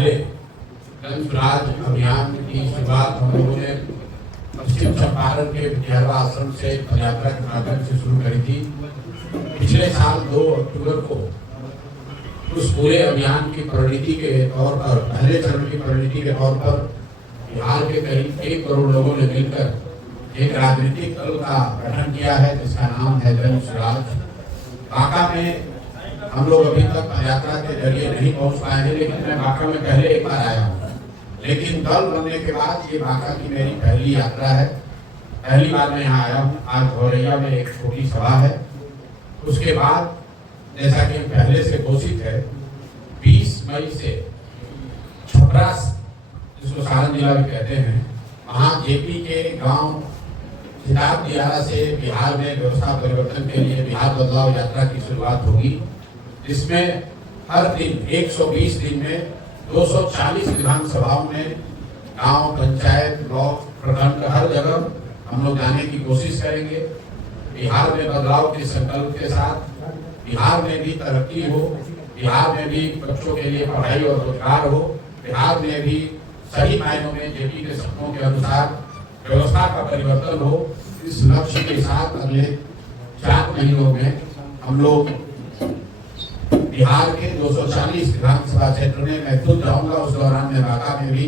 पहले जन स्वराज अभियान की शुरुआत हम लोगों ने पश्चिम चंपारण के विद्यालय आश्रम से पदयात्रा के माध्यम से शुरू करी थी। पिछले साल 2 अक्टूबर को उस पूरे अभियान की परिणति के तौर पर, पहले चरण की परिणति के तौर पर बिहार के करीब 1 करोड़ लोगों ने मिलकर एक राजनीतिक दल का गठन किया है जिसका नाम है जन स्वराज। बांका में हम लोग अभी तक पदयात्रा के जरिए नहीं पहुंच पाए हैं, लेकिन मैं बांका में पहले एक बार आया हूँ। लेकिन दल बनने के बाद ये बांका की मेरी पहली यात्रा है। पहली बार मैं यहाँ आया हूँ। आज भौरैया में एक छोटी सभा है। उसके बाद जैसा कि पहले से घोषित है 20 मई से छपरा, जिसको सारण जिला भी कहते हैं, वहाँ जेपी के गांव खिताब दियारा से बिहार में व्यवस्था परिवर्तन के लिए बिहार बदलाव यात्रा की शुरुआत होगी, जिसमें हर दिन 120 दिन में 240 विधानसभाओं में गांव, पंचायत, ब्लॉक, प्रखंड हर जगह हम लोग जाने की कोशिश करेंगे। बिहार में बदलाव के संकल्प के साथ बिहार में भी तरक्की हो, बिहार में भी बच्चों के लिए पढ़ाई और रोजगार हो, बिहार में भी सही मायनों में जेपी के सपनों के अनुसार व्यवस्था का परिवर्तन हो। इस लक्ष्य के साथ अगले 4 महीनों में हम लोग बिहार के 240 विधानसभा क्षेत्र में मैं खुद जाऊंगा। उस दौरान मैं बांका में भी,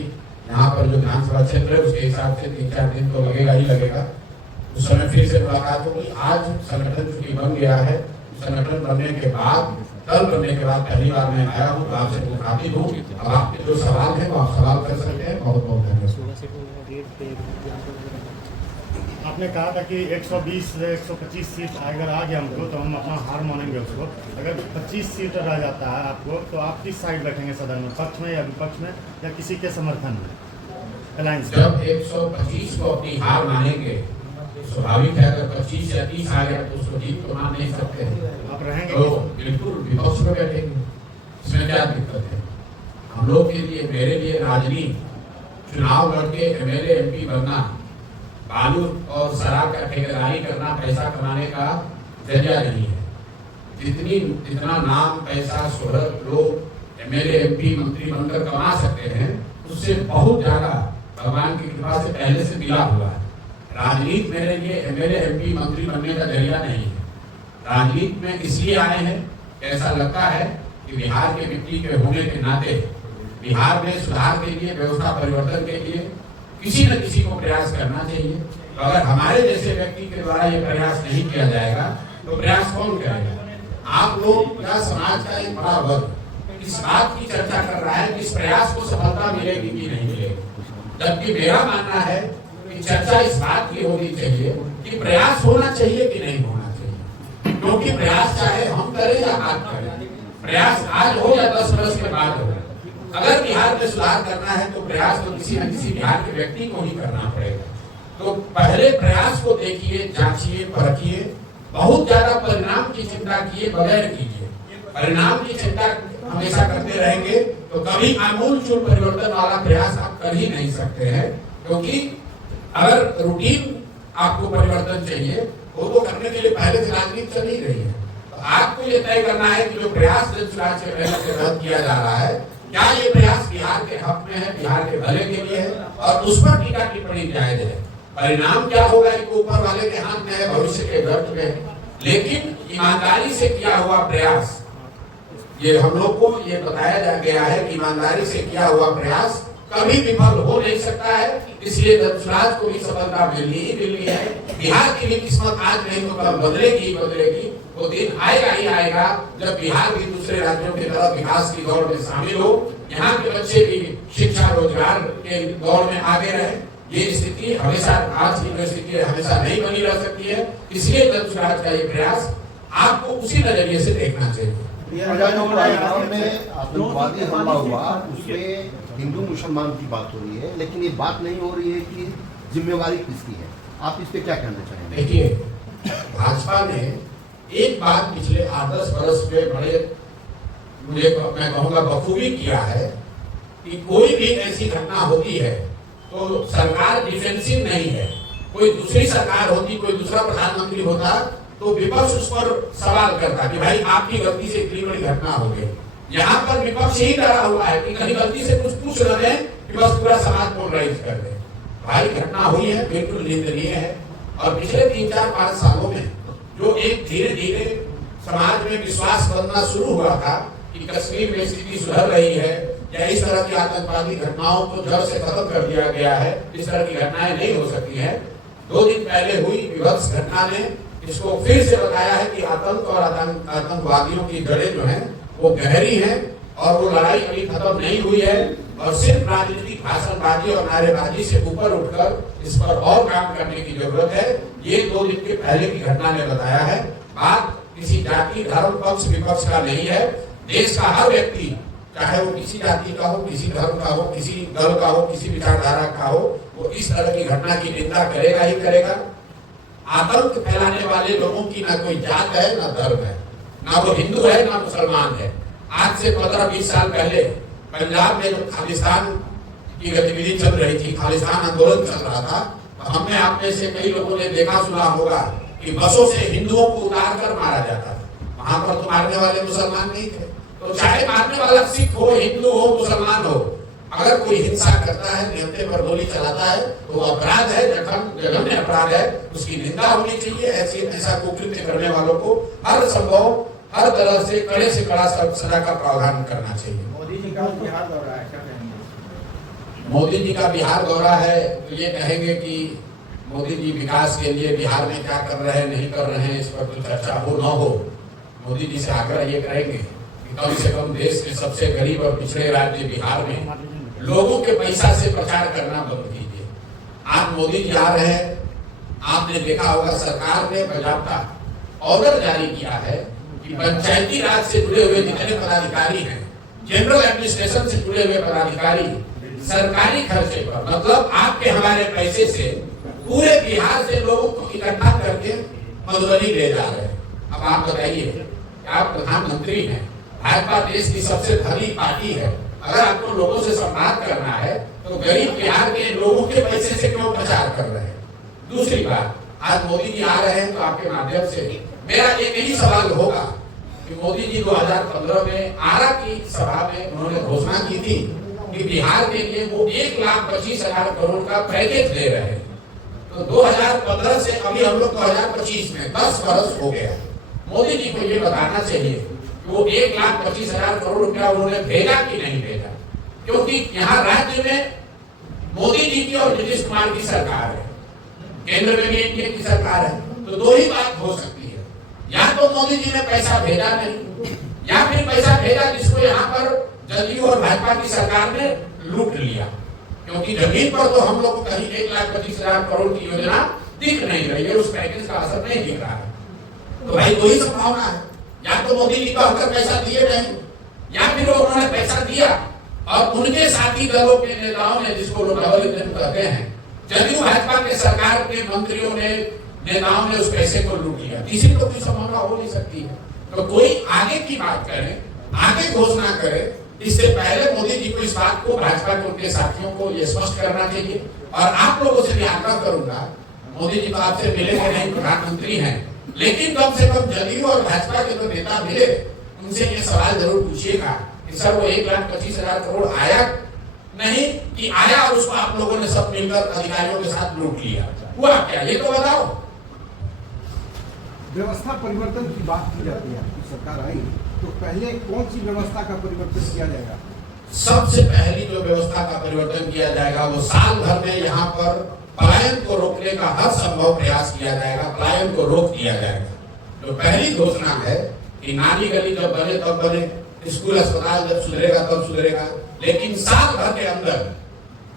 यहाँ पर जो विधानसभा क्षेत्र है उसके हिसाब से 3-4 दिन तो लगेगा ही लगेगा। उस समय फिर से मुलाकात होगी। आज संगठन चूंकि बन गया है, संगठन बनने के बाद, दल बनने के बाद पहली बार मैं आया हूँ, तो आपसे मुखातिब हूँ। अब आपके जो सवाल है वो आप सवाल कर सकते हैं। बहुत बहुत धन्यवाद। आपने कहा था कि 120 से 125 सीट अगर आ गया हमको तो हम अपना हार मानेंगे उसको। अगर 25 सीट रह जाता है आपको तो आप किस साइड बैठेंगे सदन में, पक्ष में या विपक्ष में या किसी के समर्थन में? अलायंस जब 125 को अपनी हार मानेंगे, स्वाभाविक है अगर 25 या 30 आ गया तो उसको जीत तो मान नहीं सकते हैं। आप रहेंगे तो बिल्कुल विपक्ष में बैठेंगे, इसमें क्या दिक्कत है? हम लोग के लिए, मेरे लिए राजनीति चुनाव लड़के एमएलए एमपी बनना, बालू और शराब का ठेकेदारी करना पैसा कमाने का जरिया नहीं है। जितना नाम, पैसा, शोहरत लोग एमएलए एमपी मंत्री बनकर कमा सकते हैं, उससे बहुत ज्यादा भगवान की कृपा से पहले से मिला हुआ है। राजनीति मेरे लिए एमएलए एमपी मंत्री बनने का जरिया नहीं है। राजनीति में इसलिए आए हैं, ऐसा लगता है कि बिहार के मिट्टी के होने के नाते बिहार में सुधार के लिए, व्यवस्था परिवर्तन के लिए किसी न किसी को प्रयास करना चाहिए। तो अगर हमारे जैसे व्यक्ति के द्वारा ये प्रयास नहीं किया जाएगा तो प्रयास कौन करेगा? आप लोग या समाज का एक बड़ा वर्ग इस बात की चर्चा कर रहा है कि इस प्रयास को सफलता मिलेगी कि नहीं मिलेगी, जबकि मेरा मानना है कि चर्चा इस बात की होनी चाहिए कि प्रयास होना चाहिए कि नहीं होना चाहिए। क्योंकि प्रयास चाहे हम करें या आप करें, प्रयास आज हो या 10 वर्ष के बाद हो, अगर बिहार में सुधार करना है तो प्रयास तो किसी न किसी बिहार के व्यक्ति को ही करना पड़ेगा। तो पहले प्रयास को देखिए, जांचिए, परखिए। बहुत ज्यादा परिणाम की चिंता किए बगैर कीजिए। परिणाम की चिंता हमेशा करते रहेंगे तो कभी आमूलचूल परिवर्तन वाला प्रयास आप कर ही नहीं सकते हैं। क्योंकि अगर रूटीन आपको परिवर्तन चाहिए वो तो करने के लिए पहले से राजनीति चल ही रही है। तो आपको ये तय करना है कि जो प्रयास जन स्वराज के तहत किया जा रहा है, क्या ये प्रयास बिहार के हक में है, बिहार के भले के लिए है, और उस पर टीका टिप्पणी जायज है। परिणाम क्या होगा ये ऊपर वाले के हाथ में है, भविष्य के गर्त में है। लेकिन ईमानदारी से किया हुआ प्रयास, ये हम लोग को ये बताया गया है कि ईमानदारी से किया हुआ प्रयास कभी विफल हो नहीं सकता है। इसलिए जन स्वराज को भी सफलता मिलनी ही मिलनी है। बिहार की भी किस्मत आज नहीं तो कल बदलेगी ही बदलेगी। वो दिन आएगा ही आएगा जब बिहार भी दूसरे राज्यों की तरह विकास की दौड़ में शामिल हो, यहाँ के बच्चे भी शिक्षा रोजगार के दौड़ में आगे रहे। ये स्थिति हमेशा, आज की जो स्थिति है, हमेशा नहीं बनी रह सकती है। इसलिए जन स्वराज का ये प्रयास आपको उसी नजरिए से देखना चाहिए। आतंकवादी हमला हुआ उसमें हिंदू मुसलमान की बात हो रही है, लेकिन ये बात नहीं हो रही है कि जिम्मेवारी किसकी है। आप इस पे क्या कहना चाहेंगे? देखिए, भाजपा ने एक बात पिछले 8-10 वर्ष में बड़े, मैं कहूँगा बखूबी किया है कि कोई भी ऐसी घटना होती है तो सरकार डिफेंसिव नहीं है। कोई दूसरी सरकार होती, कोई दूसरा प्रधानमंत्री होता तो विपक्ष उस पर सवाल करता कि भाई आपकी गलती से इतनी बड़ी घटना हो गई। यहाँ पर विपक्ष ही डरा हुआ है कि कहीं गलती से कुछ पूछ रहे हैं कि बस पूरा समाज पोलराइज कर दे। भाई घटना हुई है, बिल्कुल निंदनीय है। और पिछले 3-4-5 सालों में जो एक धीरे धीरे समाज में विश्वास बनना शुरू हुआ था कि कश्मीर में स्थिति सुधर रही है या इस तरह की आतंकवादी घटनाओं को जड़ से खत्म कर दिया गया है, इस तरह की घटनाएं नहीं हो सकती हैं। 2 दिन पहले हुई विभत्स घटना ने इसको फिर से बताया है कि आतंक और आतंकवादियों की जड़ें जो हैं वो गहरी हैं और वो लड़ाई अभी खत्म नहीं हुई है। और सिर्फ राजनीतिक भाषणबाजी और नारेबाजी से ऊपर उठकर इस पर और काम करने की जरूरत है। ये 2 दिन के पहले की घटना ने बताया है। बात किसी जाति, धर्म, पक्ष विपक्ष का नहीं है। देश का हर व्यक्ति, चाहे वो किसी जाति का हो, किसी धर्म का हो, किसी दल का हो, किसी विचारधारा का हो, वो इस तरह की घटना की निंदा करेगा ही करेगा। आतंक फैलाने वाले लोगों की ना कोई जात है, ना धर्म है, ना वो हिंदू है, ना मुसलमान है। आज से 15-20 साल पहले पंजाब में जो खालिस्तान की गतिविधि चल रही थी, खालिस्तान आंदोलन चल रहा था, तो हमने आप में से कई लोगों ने देखा सुना होगा कि बसों से हिंदुओं को उतार कर मारा जाता था। वहां पर तो मारने वाले मुसलमान नहीं थे। तो चाहे मारने वाला सिख हो, हिंदू हो, मुसलमान हो, अगर कोई हिंसा करता है, निहत्थे पर गोली चलाता है, तो अपराध है, जघन्य अपराध है, उसकी निंदा होनी चाहिए। ऐसा कुकृत्य करने वालों को हर संभव, हर तरह से कड़े से कड़ा सजा का प्रावधान करना चाहिए। मोदी जी का बिहार दौरा है, क्या कहेंगे? मोदी जी का बिहार दौरा है तो ये कहेंगे कि मोदी जी विकास के लिए बिहार में क्या कर रहे हैं, नहीं कर रहे हैं, इस पर तो चर्चा हो न हो। मोदी जी से आग्रह ये करेंगे कि कम से कम देश के सबसे गरीब और पिछड़े राज्य बिहार में लोगों के पैसा से प्रचार करना बंद कीजिए। आज मोदी जी आ रहे हैं, आपने देखा होगा सरकार ने बाकायदा ऑर्डर जारी किया है कि पंचायती राज से जुड़े हुए जितने पदाधिकारी हैं, जनरल एडमिनिस्ट्रेशन से जुड़े हुए पदाधिकारी सरकारी खर्चे पर, मतलब आपके हमारे पैसे से पूरे बिहार से लोगों को इकट्ठा करके मधुबनी ले जा रहे हैं। अब आप बताइए, आप प्रधानमंत्री हैं, भाजपा देश की सबसे धनी पार्टी है, अगर आपको लोगों से संवाद करना है तो गरीब बिहार के लोगों के पैसे से क्यों प्रचार कर रहे हैं? दूसरी बात, आज मोदी जी आ रहे हैं तो आपके माध्यम से मेरा एक ही सवाल होगा कि मोदी जी 2015 में आरा की सभा में उन्होंने घोषणा की थी कि बिहार के लिए वो 1,25,000 करोड़ का पैकेज दे रहे हैं। तो 2015 से अभी हम लोग 2025 में 10 वर्ष हो गया। मोदी जी को ये बताना चाहिए वो 1,25,000 करोड़ रुपया उन्होंने भेजा कि नहीं भेजा, क्योंकि यहाँ राज्य में मोदी जी की और नीतीश कुमार की सरकार है, केंद्र में भी एनडीए की सरकार है। तो 2 ही बात हो सकती है, या तो मोदी जी ने पैसा भेजा नहीं, या फिर पैसा भेजा जिसको यहाँ पर जदयू और भाजपा की सरकार ने लूट लिया। क्योंकि जमीन पर तो हम लोग को कहीं 1,25,000 करोड़ की योजना दिख नहीं रही है, उस पैकेज का असर नहीं दिख रहा है। तो भाई 2 ही संभावना है, या तो मोदी जी का होकर पैसा दिए नहीं, या फिर उन्होंने पैसा दिया और उनके साथी दलों के नेताओं ने, जिसको लोग डबल इंजन कहते हैं, जदयू भाजपा के सरकार के मंत्रियों ने, नेताओं ने उस पैसे को लूट लिया। तीसरी तो कोई संभावना हो नहीं सकती है। तो कोई आगे की बात करे, आगे घोषणा करे, इससे पहले मोदी जी को इस बात को, भाजपा के उनके साथियों को ये स्पष्ट करना चाहिए। और आप लोगों से भी आग्रह करूंगा, मोदी जी तो आपसे मिलेंगे नहीं, प्रधानमंत्री हैं, लेकिन कम से कम जदयू और भाजपा के जो नेता मिले उनसे ये सवाल जरूर पूछिएगा कि सर वो 1,25,000 करोड़ आया नहीं कि आया और उसको आप लोगों ने सब मिलकर अधिकारियों के साथ लूट लिया, हुआ क्या, ये तो बताओ। व्यवस्था परिवर्तन की बात की जाती है, सरकार आई तो पहले कौन सी व्यवस्था का परिवर्तन किया जाएगा? सबसे पहली जो व्यवस्था का परिवर्तन किया जाएगा वो साल भर में यहाँ पर पलायन को रोकने का हर संभव प्रयास किया जाएगा, पलायन को रोक दिया जाएगा। जो पहली घोषणा है कि नाली गली जब बने तब बने, स्कूल अस्पताल जब सुधरेगा तब सुधरेगा, लेकिन साल भर के अंदर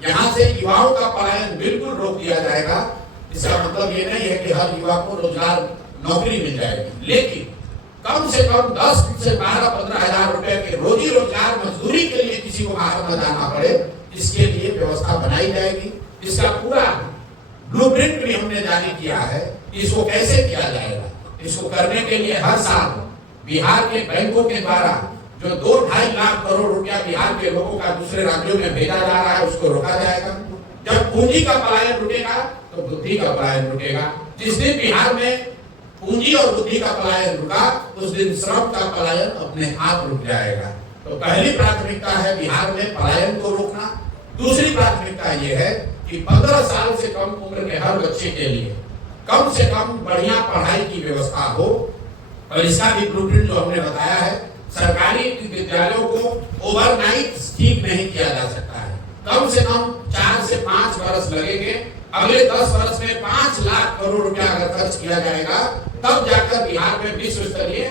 यहाँ से युवाओं का पलायन बिल्कुल रोक दिया जाएगा। इसका मतलब ये नहीं है कि हर युवा को रोजगार, नौकरी मिल जाएगी, लेकिन कम से कम 10 से 12-15 हजार रुपए के रोजी रोजगार मजदूरी के लिए किसी को बाहर न जाना पड़े, इसके लिए व्यवस्था बनाई जाएगी। इसका पूरा ब्लूप्रिंट भी हमने जारी किया है, इसको कैसे किया जाएगा। इसको करने के लिए हर साल बिहार के बैंकों के द्वारा जो 2-2.5 लाख करोड़ रुपया बिहार के लोगों का दूसरे राज्यों में भेजा जा रहा है, उसको रोका जाएगा। जब पूंजी का पलायन रुकेगा तो बुद्धि का पलायन रुकेगा। जिस दिन बिहार में पूंजी और बुद्धि का पलायन रुका, उस दिन श्रम का पलायन अपने आप रुक जाएगा। तो पहली प्राथमिकता है बिहार में पलायन को रोकना। दूसरी प्राथमिकता यह है कि 15 साल से कम उम्र के हर बच्चे के लिए कम से कम बढ़िया पढ़ाई की व्यवस्था हो। और इसका भी ब्लूप्रिंट जो हमने बताया है, सरकारी विद्यालयों को ओवरनाइट ठीक नहीं किया जा सकता है। कम से कम 4 से 5 वर्ष लगेंगे। अगले 10 वर्ष में 5 लाख करोड़ रुपया अगर खर्च किया जाएगा, तब जाकर बिहार में विश्व स्तरीय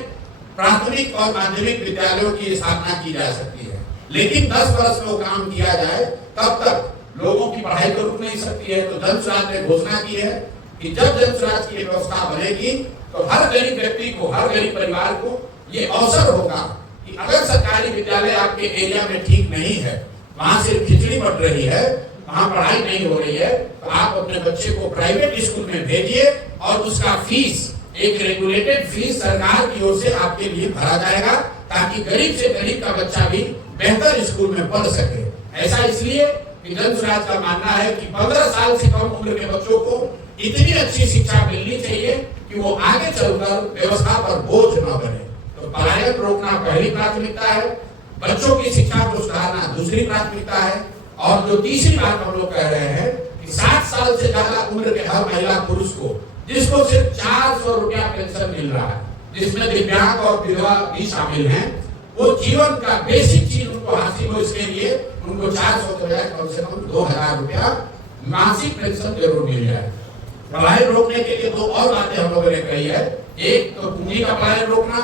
प्राथमिक और माध्यमिक विद्यालयों की स्थापना की जा सकती है। लेकिन 10 वर्ष में वो काम किया जाए, तब तक लोगों की पढ़ाई तो रुक नहीं सकती है। तो जन स्वराज ने घोषणा की है कि जब जन स्वराज की व्यवस्था बनेगी तो हर गरीब व्यक्ति को, हर गरीब परिवार को ये अवसर होगा कि अगर सरकारी विद्यालय आपके एरिया में ठीक नहीं है, वहां सिर्फ खिचड़ी बढ़ रही है, वहां पढ़ाई नहीं हो रही है, तो आप अपने बच्चे को प्राइवेट स्कूल में भेजिए और उसका फीस, एक रेगुलेटेड फीस सरकार की ओर से आपके लिए भरा जाएगा, ताकि गरीब से गरीब का बच्चा भी बेहतर स्कूल में पढ़ सके। ऐसा इसलिए कि जन स्वराज का मानना है कि 15 साल से कम उम्र के बच्चों को इतनी अच्छी शिक्षा मिलनी चाहिए कि वो आगे चलकर व्यवस्था पर बोझ न बने। तो पलायन रोकना पहली प्राथमिकता है, बच्चों की शिक्षा को सुधारना दूसरी प्राथमिकता है। और जो तीसरी बात हम लोग कह रहे हैं कि 60 साल से ज्यादा उम्र के हर महिला पुरुष को, जिसको सिर्फ 400 रुपया पेंशन मिल रहा है, जिसमें दिव्यांग और विधवा भी शामिल हैं, वो जीवन का बेसिक चीज उनको हासिल हो, इसके लिए उनको 400 के बजाय कम से कम 2000 रुपया मासिक पेंशन जरूर मिल जाए। पलायन रोकने के लिए 2 और बातें हम लोगों ने कही है। एक तो पूंजी का पलायन रोकना,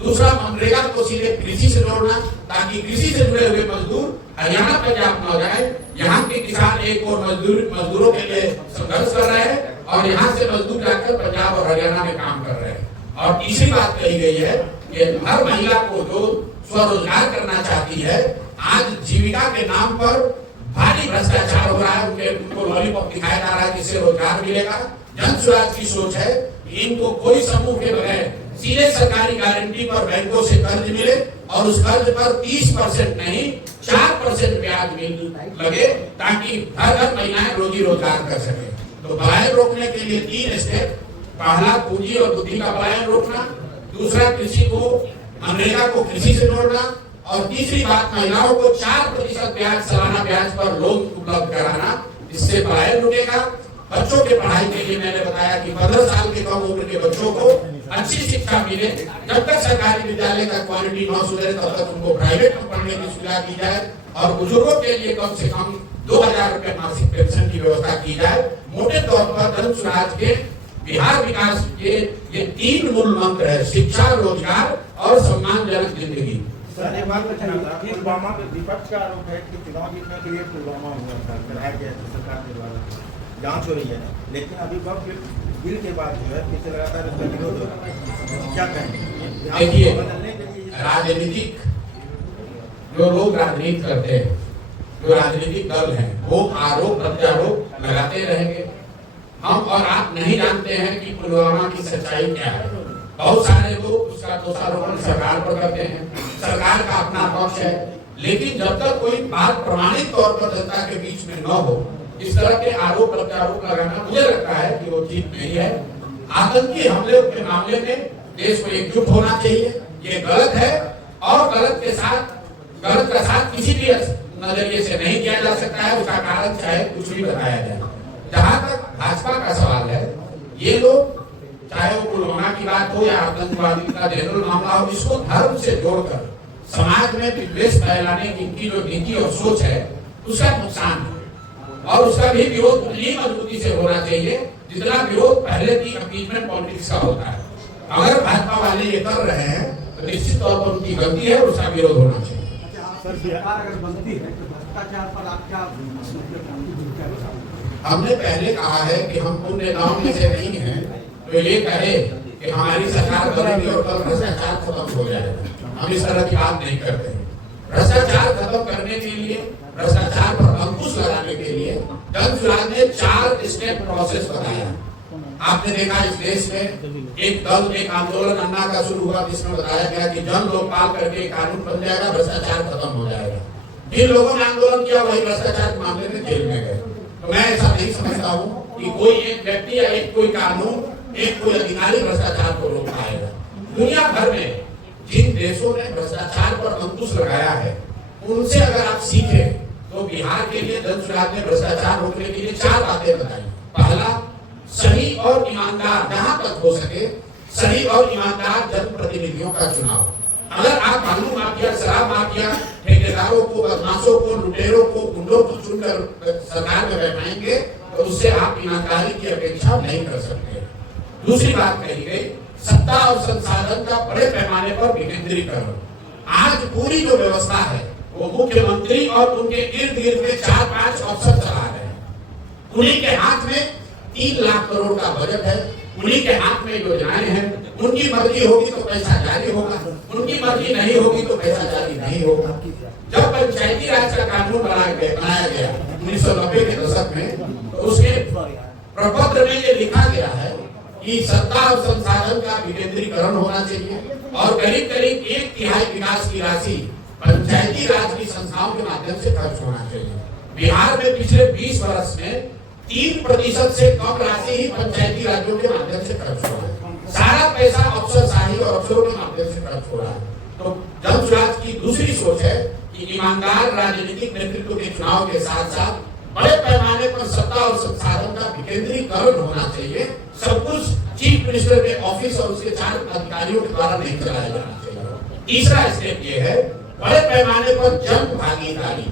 दूसरा मनरेगा को सीधे कृषि से जोड़ना, ताकि कृषि से जुड़े हुए मजदूर हरियाणा पंजाब न जाए। यहाँ के किसान एक और मजदूरों के लिए संघर्ष कर रहे हैं और यहाँ से मजदूर जाकर पंजाब और हरियाणा में काम कर रहे हैं। और तीसरी बात कही गई है कि हर महिला को जो स्वरोजगार करना चाहती है, आज जीविका के नाम पर भारी भ्रष्टाचार हो रहा है, उनको लॉलीपॉप दिखाया जा रहा है जिससे रोजगार मिलेगा। जन स्वराज की सोच है कि इनको कोई समूह के बगैर सीधे सरकारी गारंटी पर बैंकों से कर्ज मिले और उस कर्ज पर 30% नहीं 4% ब्याज लगे, ताकि हर महिलाएं रोजी रोजगार कर सके। तो पलायन रोकने के लिए 3 स्टेप, पहला पूंजी और बुद्धि का पलायन रोकना, दूसरा कृषि को, मनरेगा को कृषि से जोड़ना, और तीसरी बात महिलाओं को 4% ब्याज, सालाना ब्याज पर लोन उपलब्ध कराना, इससे पलायन रुकेगा। बच्चों के पढ़ाई के लिए मैंने बताया कि 15 साल के कम उम्र के बच्चों को अच्छी शिक्षा मिले। जब तक सरकारी विद्यालय का क्वालिटी न सुधरे, तब तक उनको प्राइवेट में पढ़ने की सुविधा की जाए और बुजुर्गों के लिए कम से कम 2000 रुपए मासिक पेंशन की व्यवस्था की जाए। मोटे तौर पर जन स्वराज के बिहार विकास के ये 3 मूल मंत्र है: शिक्षा, रोजगार और सम्मानजनक जिंदगी। सर, एक बात पूछना था, पुलवामा में विपक्ष का आरोप है कि चुनाव जीतने के लिए पुलवामा हुआ था, कराया गया था सरकार के द्वारा, जांच हो रही है, लेकिन अभी वक्त बिल के बाद जो है फिर से लगातार इसका विरोध हो रहा है, क्या कहेंगे? देखिए, राजनीतिक जो लोग राजनीति करते हैं, जो राजनीतिक दल हैं, वो आरोप प्रत्यारोप लगाते रहेंगे। हम और आप नहीं जानते हैं कि पुलवामा की सच्चाई क्या है। बहुत सारे लोग उसका दोषारोपण सरकार पर करते हैं, सरकार का अपना पक्ष है, लेकिन जब तक कोई बात प्रमाणित तौर पर जनता के बीच में न हो, इस तरह के आरोप प्रत्यारोप लगाना मुझे लगता है कि वो ठीक नहीं है। आतंकी हमले के मामले में देश को एकजुट होना चाहिए, ये गलत है और गलत का साथ किसी भी नजरिए से नहीं किया जा सकता है। उसका कारण चाहे कुछ भी बताया जाए। जहां तक भाजपा का सवाल है, ये लोग चाहे वो पुलवामा की बात हो या आतंकवादी का जनरल मामला हो, इसको धर्म से जोड़कर समाज में विद्वेष फैलाने की इनकी जो नीति और सोच है, उसका नुकसान है और उसका भी विरोध उतनी मजबूती से होना चाहिए जितना विरोध पहले की इम्पीचमेंट पॉलिटिक्स का होता है। अगर भाजपा वाले ये कर रहे हैं तो निश्चित तौर पर उनकी गलती है और उसका विरोध होना चाहिए। सरकार अगर बनती है तो भ्रष्टाचार पर आप क्या? हमने पहले कहा है कि हम उन नेताओं में से नहीं हैं तो ये कहे कि हमारी सरकार बनेगी और कल भ्रष्टाचार खत्म हो जाएगा। हम इस तरह की बात नहीं करते हैं। भ्रष्टाचार खत्म करने के लिए, भ्रष्टाचार पर अंकुश लगाने के लिए जन स्वराज ने 4 स्टेप प्रोसेस बताया। आपने देखा इस देश में एक आंदोलन अन्ना का शुरू हुआ, जिसमें बताया गया कि जन लोकपाल करके कानून बन जाएगा, भ्रष्टाचार खत्म हो जाएगा। जिन लोगों ने आंदोलन किया वही भ्रष्टाचार के मामले में जेल में गए। तो मैं ऐसा नहीं समझता हूँ कि कोई एक व्यक्ति या कोई कानून, कोई अधिकारी भ्रष्टाचार को रोक पाएगा। दुनिया भर में जिन देशों ने भ्रष्टाचार पर अंकुश लगाया है उनसे अगर आप सीखे तो बिहार के लिए जन सुराज ने भ्रष्टाचार रोकने के लिए 4 बातें बताई। पहला, सही और ईमानदार, जहां तक हो सके सही और ईमानदार जनप्रतिनिधियों का चुनाव। अगर आप बालू माफिया, शराब माफिया, ठेकेदारों को, बदमाशों को, लुटेरों को, गुंडों को चुनकर सरकार में बैठाएंगे तो उससे आप ईमानदारी की अपेक्षा नहीं कर सकते। दूसरी बात कही गई, सत्ता और संसाधन का बड़े पैमाने पर विकेंद्रीकरण। आज पूरी जो व्यवस्था है वो मुख्यमंत्री और उनके इर्द गिर्द के 4-5 अफसर चला रहे हैं। उन्हीं के हाथ में 3 लाख करोड़ का बजट है, उन्हीं के हाथ में योजनाएं हैं। उनकी मर्जी होगी तो पैसा जारी होगा, उनकी मर्जी नहीं होगी तो पैसा जारी नहीं होगा। जब पंचायती राज का कानून बनाया गया 1990 के दशक में, तो उसके प्रपत्र में ये लिखा गया है कि सत्ता और संसाधन का विकेंद्रीकरण होना चाहिए और करीब करीब 1/3 विकास की राशि पंचायती राज की संस्थाओं के माध्यम से खर्च होना चाहिए। बिहार में पिछले 20 वर्ष में 3% से कम राशि ही पंचायती राज्यों के माध्यम से खर्च हो रहा है। सारा पैसा अफसरशाही और अफसरों के माध्यम से खर्च हो रहा है। तो जन सुराज की दूसरी सोच है कि ईमानदार राजनीतिक नेतृत्व के चुनाव के साथ साथ बड़े पैमाने पर सत्ता और संसाधन का विकेंद्रीकरण होना चाहिए। सब कुछ चीफ मिनिस्टर के ऑफिस और उसके 4 अधिकारियों के द्वारा नहीं चलाया जाना चाहिए। तीसरा स्टेप ये है, बड़े पैमाने पर जन भागीदारी।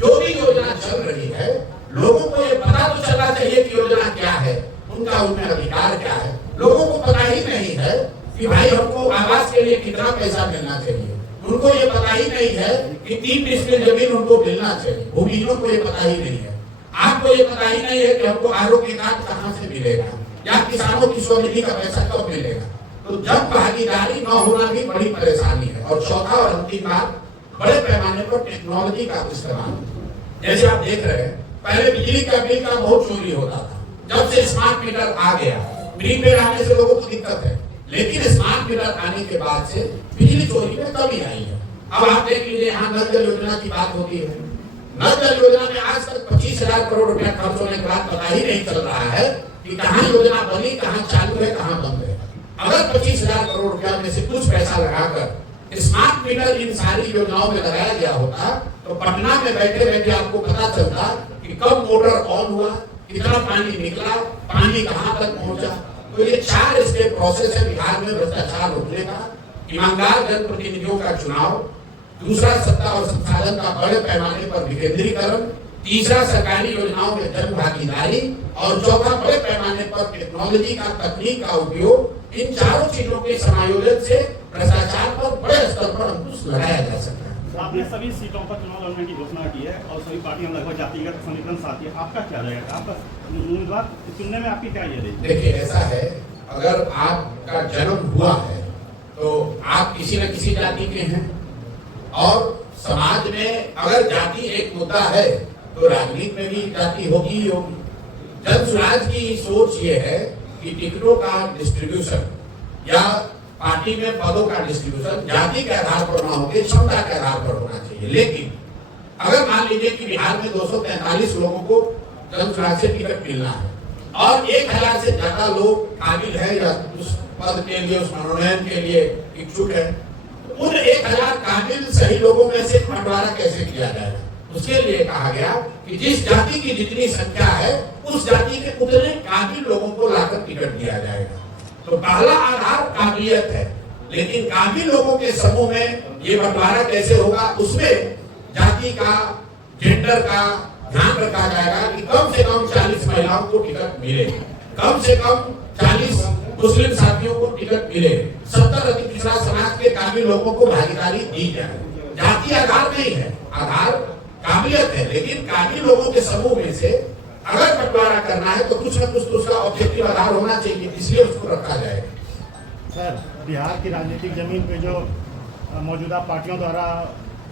जो भी योजना चल रही है, लोगों को ये पता तो चलना चाहिए कि योजना क्या है, उनका उनमें अधिकार क्या है। लोगों को पता ही नहीं है कि भाई हमको आवास के लिए कितना पैसा मिलना चाहिए। उनको ये पता ही नहीं है कि 3 डिस्ट्रिक्ट जमीन उनको मिलना चाहिए। भूमिहीनों को ये पता ही नहीं है। आपको ये पता ही नहीं है कि हमको आरोग्य कार्ड कहाँ से मिलेगा या किसानों की स्वनिधि का पैसा कब मिलेगा। तो जब भागीदारी न होना भी बड़ी परेशानी है। और चौथा और अंतिम बात, बड़े पैमाने पर टेक्नोलॉजी का इस्तेमाल। जैसे आप देख रहे हैं, पहले बिजली का बिल का बहुत चोरी होता था। जब से स्मार्ट मीटर आ गया, प्रीपेड आने से लोगों को दिक्कत है, लेकिन स्मार्ट मीटर आने के बाद से बिजली चोरी में कमी आई है। अब आप देख लीजिए, यहाँ नल जल योजना की बात होती है। नल जल योजना में आज तक 25,000 करोड़ रुपया खर्च होने के बाद पता ही नहीं चल रहा है कि कहाँ योजना बनी, कहाँ चालू है, कहाँ बंद है। अगर 25,000 करोड़ रुपया में से कुछ पैसा लगाकर स्मार्ट मीटर इन सारी योजनाओं में लगाया गया होता तो पटना में बैठे बैठे आपको पता चलता कि कब मोटर ऑन हुआ, कितना पानी निकला, पानी कहाँ तक पहुंचा। तो ये 4 स्टेप प्रोसेस है बिहार में भ्रष्टाचार रोकने का। ईमानदार जनप्रतिनिधियों का चुनाव, दूसरा सत्ता और संसाधन का बड़े पैमाने पर विकेंद्रीकरण, तीसरा सरकारी योजनाओं में जन भागीदारी और चौथा बड़े पैमाने पर टेक्नोलॉजी का, तकनीक का उपयोग। इन चारों चीजों के समायोजन से भ्रष्टाचार पर बड़े स्तर पर अंकुश लगाया जा सकता है। आपने सभी सीटों पर चुनाव लड़ने की घोषणा की है और सभी पार्टियां लगभग जातिगत समीकरण साथी है। आपका क्या रहेगा? आपका उम्मीदवार चुनने में आपकी क्या ये रहेगी? देखिए, ऐसा है, अगर आपका जन्म हुआ है तो आप किसी न किसी जाति के हैं और समाज में अगर जाति एक मुद्दा है तो राजनीति में भी जाति होगी ही होगी। जन सुराज की सोच ये है कि टिकटों का डिस्ट्रीब्यूशन या पार्टी में पदों का डिस्ट्रीब्यूशन जाति के आधार पर ना होकर क्षमता के आधार पर होना चाहिए। लेकिन अगर मान लीजिए कि बिहार में 243 लोगों को जन सुराज से टिकट मिलना है और 1000 से ज्यादा लोग काबिल है या उस पद के लिए, उस मनोनयन के लिए इच्छुक है, तो उन 1000 काबिल सही लोगों में से बंटवारा कैसे किया जाएगा? उसके लिए कहा गया कि जिस जाति की जितनी संख्या है उस जाति के उतने काबिल लोगों को लाकर टिकट दिया जाएगा। तो पहला आधार काबिलियत है, लेकिन काबिल लोगों के समूह में ये बंटवारा कैसे होगा, उसमें जाति का, जेंडर का ध्यान रखा जाएगा कि कम से कम 40 महिलाओं को टिकट मिले, कम से कम 40 मुस्लिम साथियों को टिकट मिले, 70 अति पिछड़ा समाज के काबिल लोगों को भागीदारी दी जाए। जाति आधार नहीं है, आधार काबिलियत है, लेकिन काबिल लोगों के समूह में से अगर बंटवारा करना है तो कुछ न कुछ तो उसका ऑब्जेक्टिव आधार होना चाहिए, इसलिए उसको रखा जाएगा। सर, बिहार की राजनीतिक जमीन पे जो मौजूदा पार्टियों द्वारा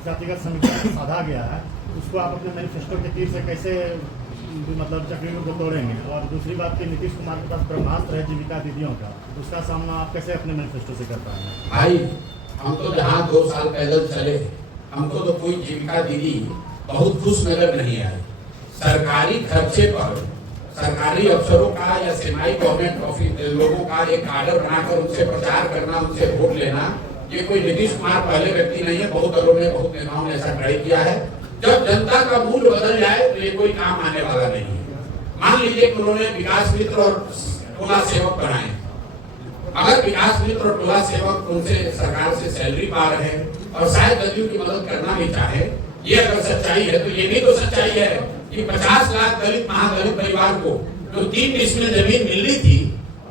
जातिगत समीकरण साधा गया है, उसको आप अपने मैनिफेस्टो के तीर से कैसे मतलब चक्रीय को तोड़ेंगे? और दूसरी बात कि नीतीश कुमार के पास ब्रह्मास्त्र है जीविका दीदियों का, उसका सामना आप कैसे अपने मैनिफेस्टो से कर पाएंगे? भाई, हम तो जहाँ 2 साल पैदल चले, हमको तो कोई जीविका दीदी बहुत खुश नजर नहीं आई। सरकारी खर्चे पर सरकारी अफसरों का या सेमी गवर्नमेंट ऑफिस लोगों का एक आर्डर बनाकर उनसे प्रचार करना, उनसे वोट लेना, ये कोई नीतीश कुमार पहले व्यक्ति नहीं है, बहुत लोगों ने, बहुत नेताओं ने ऐसा ट्राई किया है। जब जनता का मूड बदल जाए तो ये कोई काम आने वाला नहीं है। मान लीजिए कि उन्होंने विकास मित्र और टोला सेवक बनाए, अगर विकास मित्र और टोला सेवक उनसे सरकार से सैलरी पा रहे हैं और शायद दलितों की मदद करना भी चाहे, ये अगर सच्चाई है तो ये भी तो सच्चाई है कि 50 लाख दलित महादलित परिवार को जो 3 डिसमिल जमीन मिलनी थी,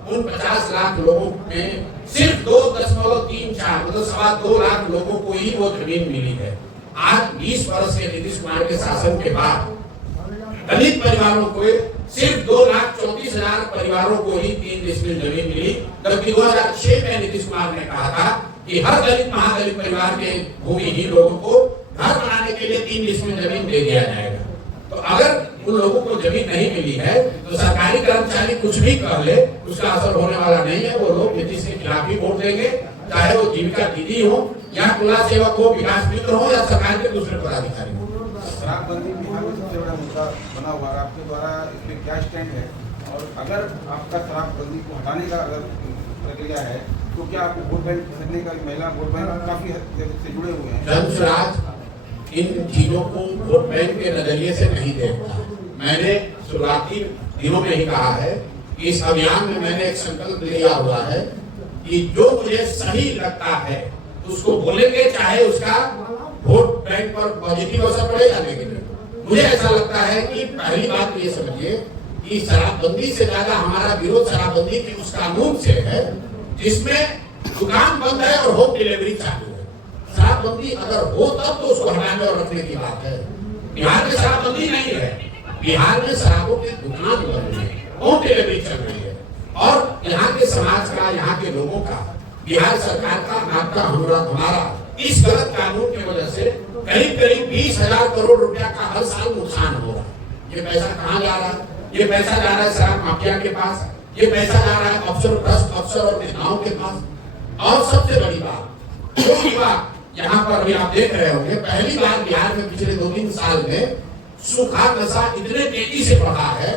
उन 50 लाख लोगों में सिर्फ 2.34 मतलब 2.25 लाख लोगों को ही वो जमीन मिली है। आज 20 वर्ष के नीतीश कुमार के शासन के बाद दलित परिवारों को सिर्फ 2,34,000 परिवारों को ही 3 डिसमिल जमीन मिली, जबकि 2006 में नीतीश कुमार ने कहा था कि हर दलित महादलित परिवार के भूमिहीन लोगों को घर बनाने के लिए 3 डिसमिल जमीन दे दिया जाएगा। तो अगर उन लोगों को जमीन नहीं मिली है तो सरकारी कर्मचारी कुछ भी कर ले, उसका असर होने वाला नहीं है। वो लोग नीतीश के खिलाफ ही वोट देंगे, चाहे वो जीविका दीदी हो या टोला सेवक हो, विकास मित्र हो या सरकार के दूसरे पदाधिकारी हो। शराबबंदी बिहार में सबसे बड़ा मुद्दा बना हुआ है, आपके द्वारा इस पे क्या स्टैंड है? और अगर आपका शराबबंदी को हटाने का अगर प्रक्रिया है तो क्या आपको वोट बैंक खरीदने का, महिला वोट बैंक काफी हद से जुड़े हुए हैं? जन स्वराज इन चीजों को वोट बैंक के नजरिए से नहीं देखता। मैंने शुरुआती दिनों में ही कहा है कि इस अभियान में मैंने एक संकल्प लिया हुआ है कि जो मुझे सही लगता है उसको बोलेंगे, चाहे उसका वोट बैंक पर पॉजिटिव असर पड़ेगा नहीं। मुझे ऐसा लगता है कि पहली बात ये समझिए कि शराबबंदी से ज्यादा हमारा विरोध शराबबंदी के उस कानून से है जिसमें दुकान बंद है और होम डिलीवरी चालू है। शराबबंदी अगर हो तब तो उसको हटाने और रखने की बात है। बिहार में शराबबंदी नहीं है, बिहार में शराबों की दुकान बंद है, होम डिलीवरी चल रही है और यहाँ के समाज का, यहाँ के लोगों का, बिहार सरकार का, आपका, हमारा इस गलत कानून की वजह से करीब करीब 20,000 करोड़ रुपया का हर साल नुकसान हो रहा है। ये पैसा कहाँ जा रहा है? ये पैसा जा रहा है शराब माफिया के पास, ये पैसा जा रहा है अफसर और नेताओं के पास। और सबसे बड़ी बात, जो युवा यहाँ पर भी आप देख रहे होंगे, पहली बार बिहार में पिछले 2-3 साल में सूखा नशा इतने तेजी से बढ़ा है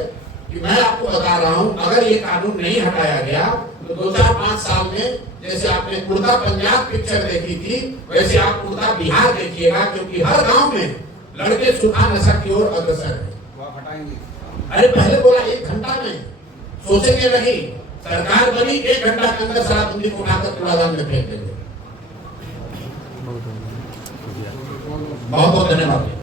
कि मैं आपको बता रहा हूँ, अगर ये कानून नहीं हटाया गया तो 2-4-5 साल में जैसे आपने उड़ता पंजाब पिक्चर देखी थी, वैसे आप उड़ता बिहार देखिएगा, क्योंकि हर गांव में लड़के सूखा नशा की ओर अग्रसर है। वो आप हटाएंगे? अरे पहले बोला 1 घंटा में, सोचेंगे नहीं, सरकार बनी 1 घंटा के अंदर शराबबंदी को उठाकर कूड़ादान में फेंक देंगे। बहुत बहुत धन्यवाद।